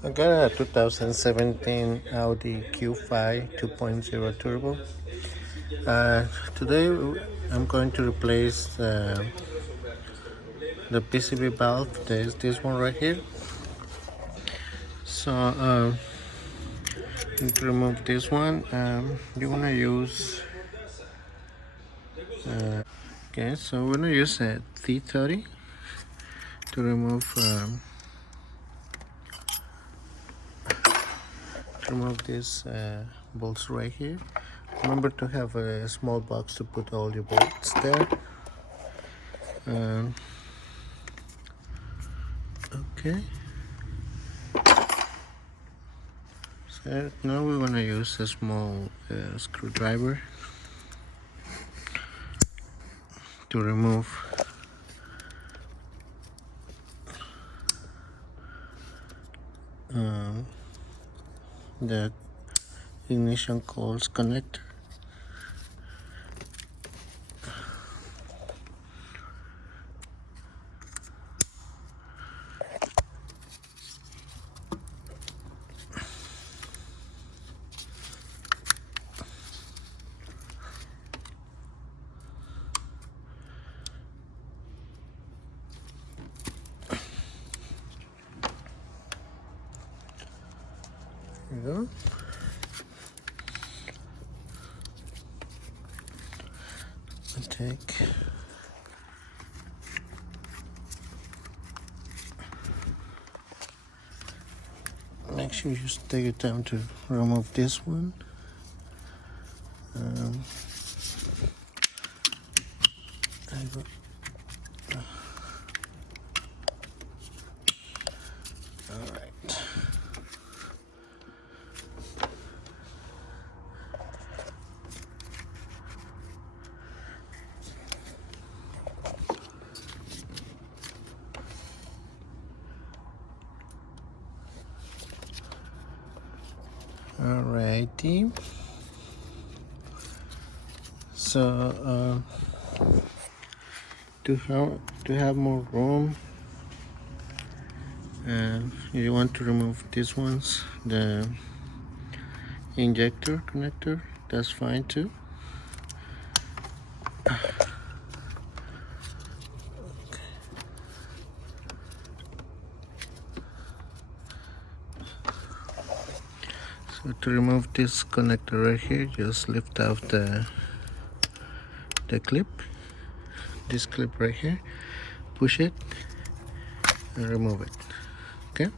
I got a 2017 Audi Q5 2.0 turbo. Today I'm going to replace the PCV valve. There's this one right here. So to remove this one, you wanna use. Okay, so we're gonna use a T30 to remove these bolts right here. Remember to have a small box to put all your bolts there. Okay, so now we're gonna use a small screwdriver to remove the ignition coils connector. There you go. Make sure you take your time to remove this one. There you go. All right. Alrighty. So to have more room, you want to remove these ones, the injector connector. That's fine too. So to remove this connector right here, just lift out the clip, this clip right here, push it and remove it. Okay,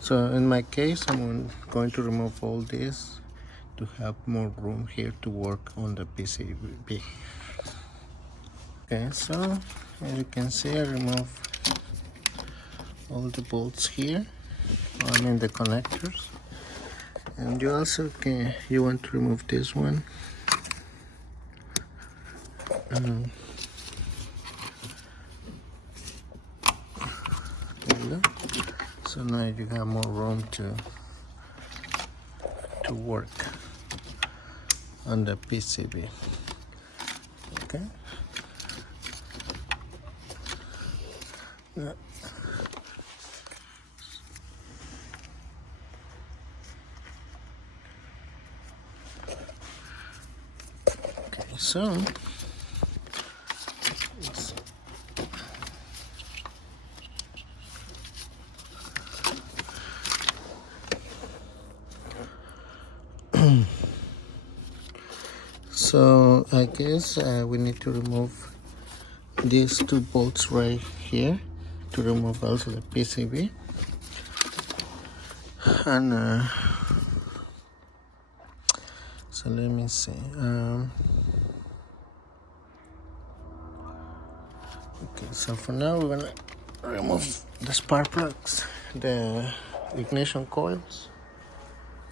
so in my case I'm going to remove all this to have more room here to work on the PCB. Okay, so as you can see, I remove all the bolts here, the connectors. And you also you want to remove this one. There you go. So now you have more room to work on the PCB. Okay. Yeah. Okay, so so I guess we need to remove these two bolts right here to remove also the PCB. And so let me see. Okay, so for now we're gonna remove the spark plugs, the ignition coils.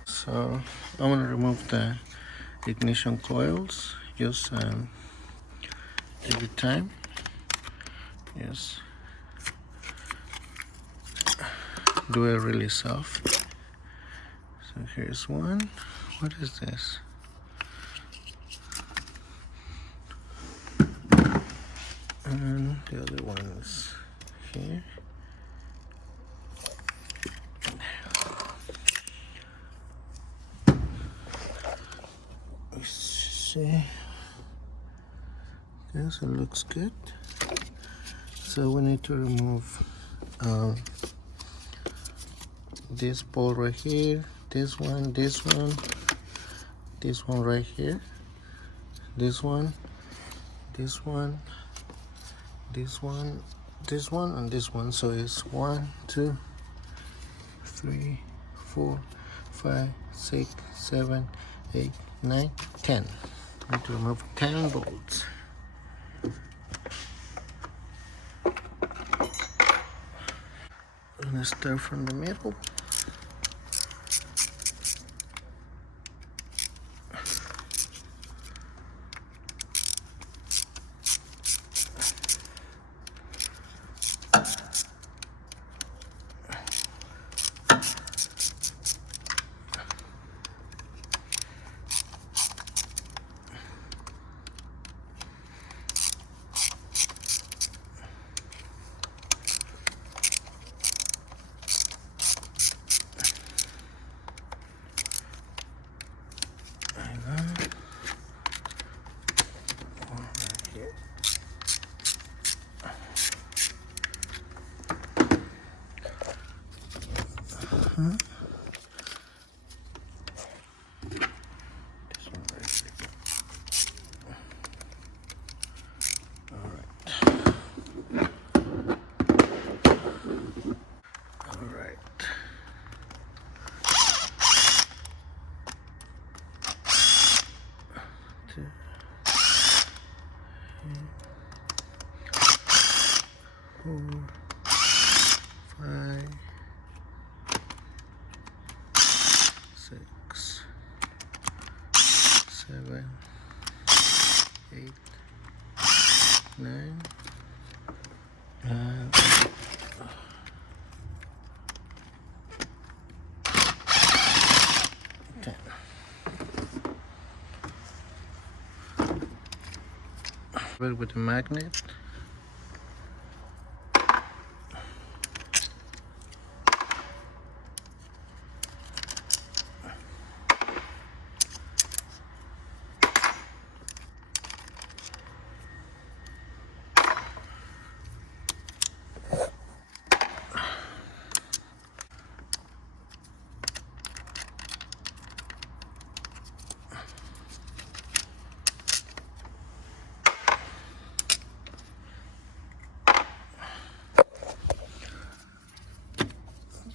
So I'm gonna remove the ignition coils. Just take your time. Yes. Do it really soft. So here's one. What is this? And the other one is here. see. Okay, so it looks good. So we need to remove this bolt right here, this one right here, this one, and this one. So it's 1, 2, 3, 4, 5, 6, 7, 8, 9, 10. I need to remove 10 bolts. I'm gonna start from the middle. Six, 7, 8, 9, and 10. With the magnet.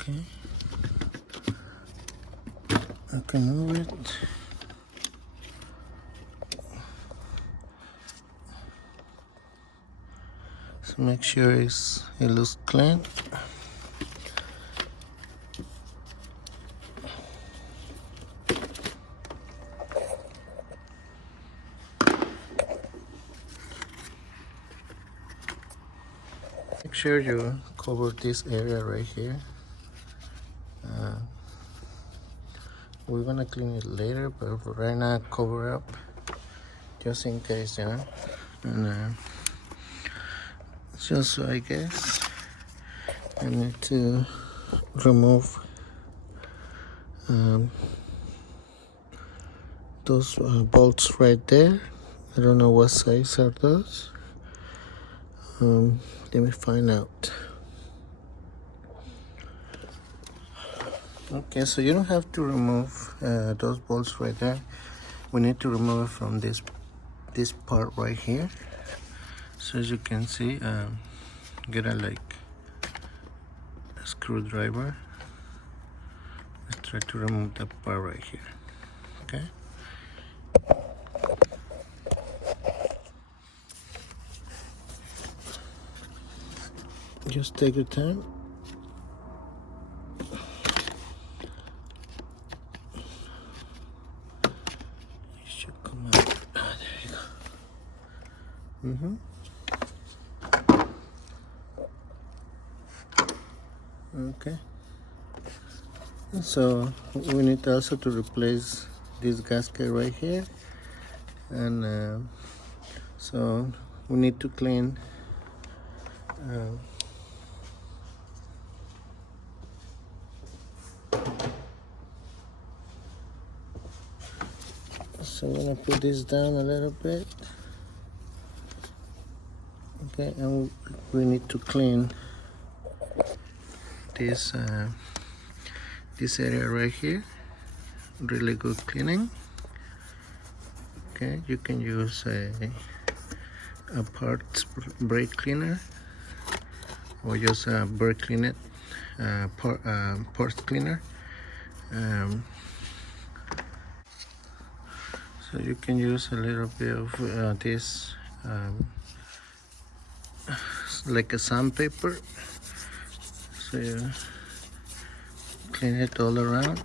Okay, I can move it. So make sure it looks clean. Make sure you cover this area right here. We're gonna clean it later, but for right now, cover up just in case, you know. And just so I guess I need to remove those bolts right there. I don't know what size are those. Let me find out. Okay, so you don't have to remove those bolts right there. We need to remove it from this part right here. So as you can see, get a screwdriver. Let's try to remove that part right here. Okay. Just take your time. It should come out. Ah, there you go. Okay. So we need also to replace this gasket right here, and so we need to clean so I'm gonna put this down a little bit. Okay, and we need to clean this this area right here. Really good cleaning. Okay, you can use a parts brake cleaner, or just a brake cleaner, parts cleaner. So you can use a little bit of this, like a sandpaper. So you clean it all around.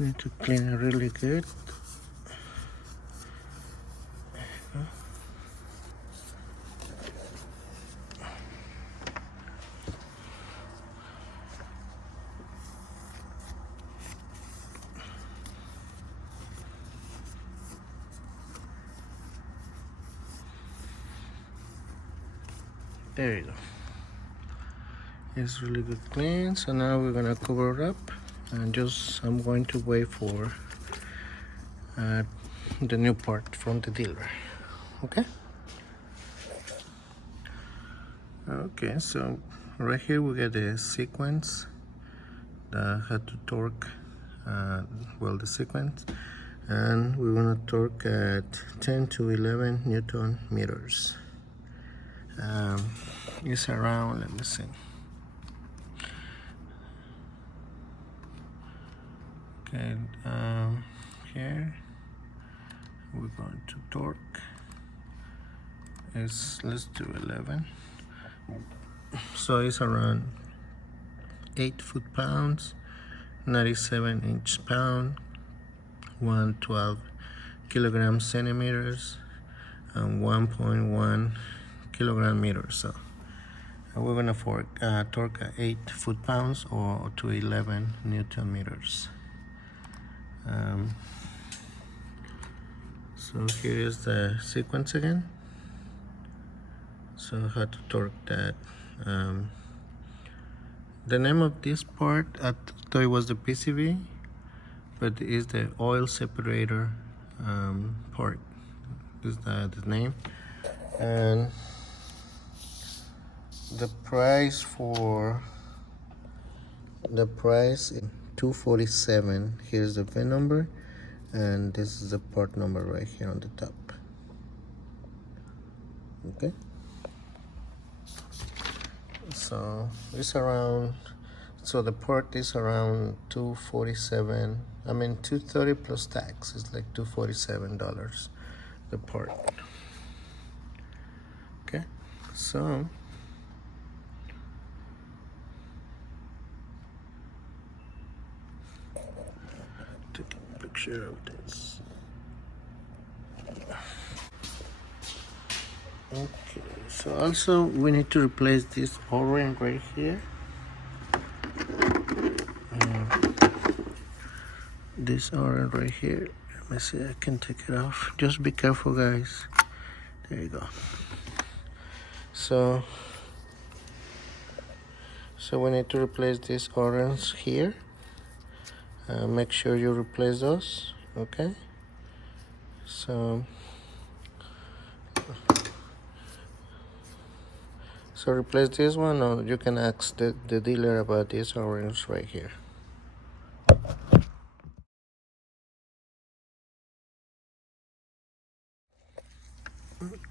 Need to clean it really good. There you go. It's really good clean. So now we're gonna cover it up, and I'm going to wait for the new part from the dealer. Okay. Okay, so right here we get the sequence that had to torque, the sequence, and we're gonna torque at 10 to 11 Newton meters. It's around, let me see. Okay, here we're going to torque. Let's do 11. So it's around 8 foot-pounds, 97 inch-pound, 112 kilogram centimeters, and 1.1 kilogram meters. So we're gonna torque at 8 foot-pounds or to 11 Newton meters. So here is the sequence again. So how to torque that. The name of this part, I thought it was the PCV, but it is the oil separator part. This is the name. And the price is $247. Here's the VIN number, and this is the part number right here on the top. Okay, so it's around, so the part is around $247. I mean $230 plus tax is like $247 the part. Okay, so take a picture of this. Okay, so also we need to replace this O-ring right here. This O-ring right here. Let me see, I can take it off. Just be careful, guys. There you go. So we need to replace these O-rings here. Make sure you replace those. Okay. So replace this one, or you can ask the dealer about these O-rings right here.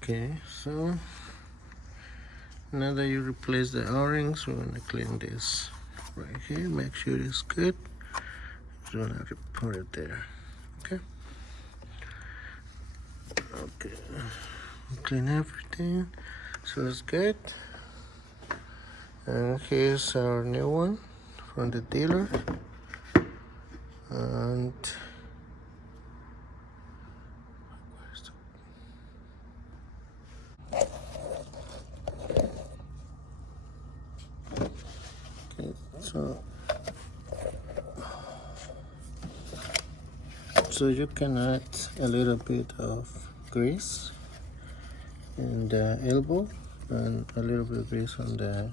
Okay, so now that you replace the O-rings, we're gonna clean this right here. Make sure it's good. We're gonna put it there. Okay. Clean everything so it's good. And here's our new one from the dealer. And okay, so you can add a little bit of grease in the elbow and a little bit of grease on the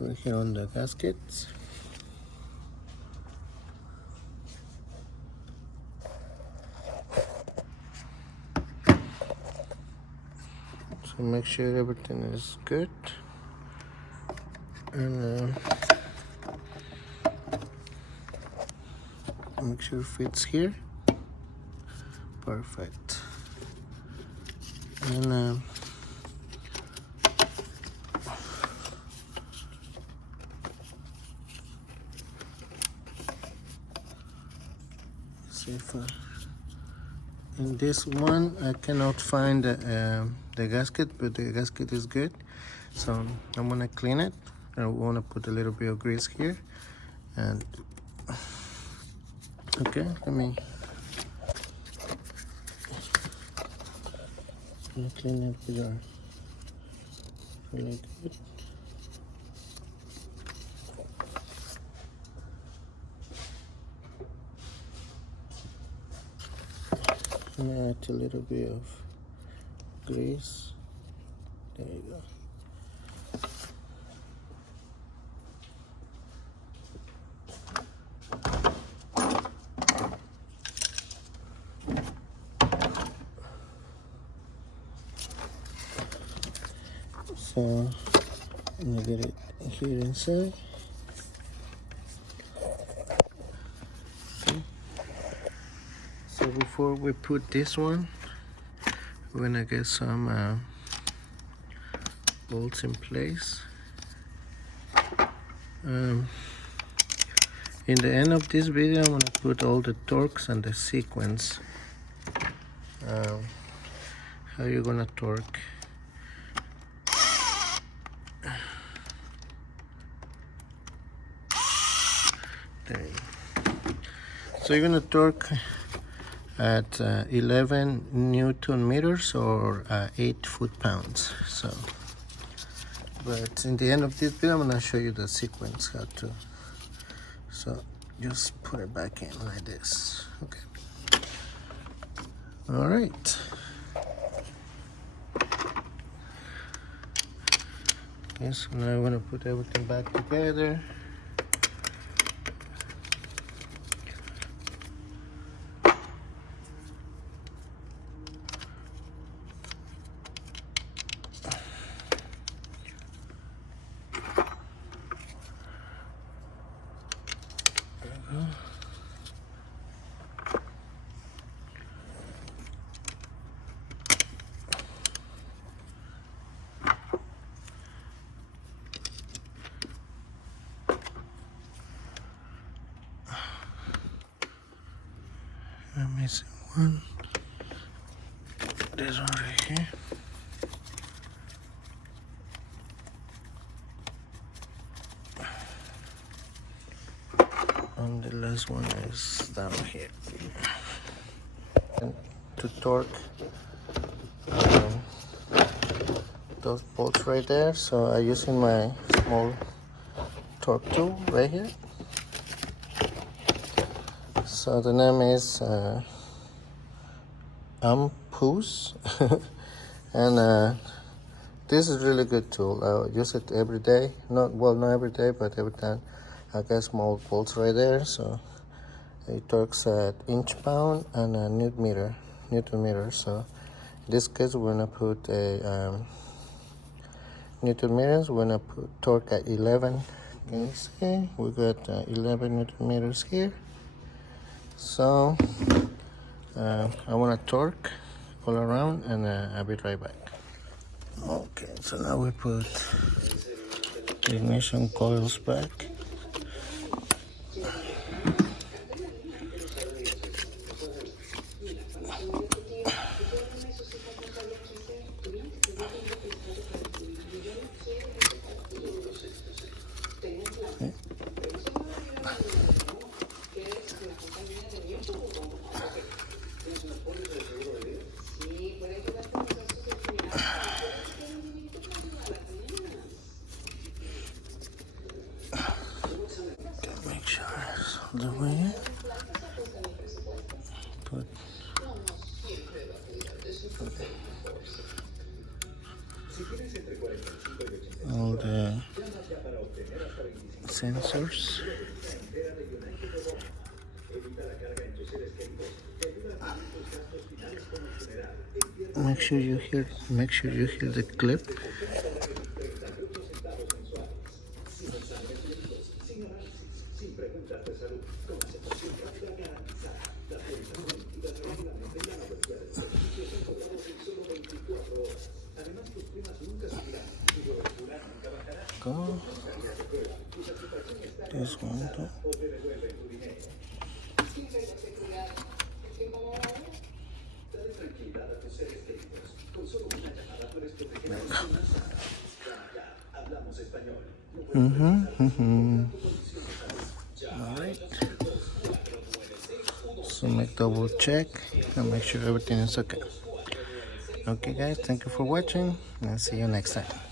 right here on the gaskets. So make sure everything is good, and make sure it fits here. Perfect. And see if in this one I cannot find the gasket, but the gasket is good, so I'm gonna clean it. I want to put a little bit of grease here, and okay, let me clean it with our really good. Add a little bit of grease. There you go. So I'm gonna get it here inside. Okay. So before we put this one, we're gonna get some bolts in place. In the end of this video, I'm gonna put all the torques and the sequence. How you're gonna torque. There you go. So you're gonna torque at 11 Newton meters or 8 foot-pounds. So, but in the end of this video, I'm gonna show you the sequence how to. So just put it back in like this. Okay. All right. Okay, so now I'm gonna put everything back together. I'm missing one. This one right here. And the last one is down here. And to torque those bolts right there, so I'm using my small torque tool right here. So the name is Ampus, and this is really good tool. I use it every day. Not every day, but every time I get small bolts right there. So it torques at inch pound and a Newton meter. So in this case, we're gonna put a Newton meters. We're gonna put torque at 11. Can you see? We got 11 Newton meters here. So I want to torque all around, and I'll be right back. Okay, so now we put the ignition coils back. all the sensors. Make sure you hear the clip. Go. This one too. All right. So make double check and make sure everything is okay. Okay guys, thank you for watching and see you next time.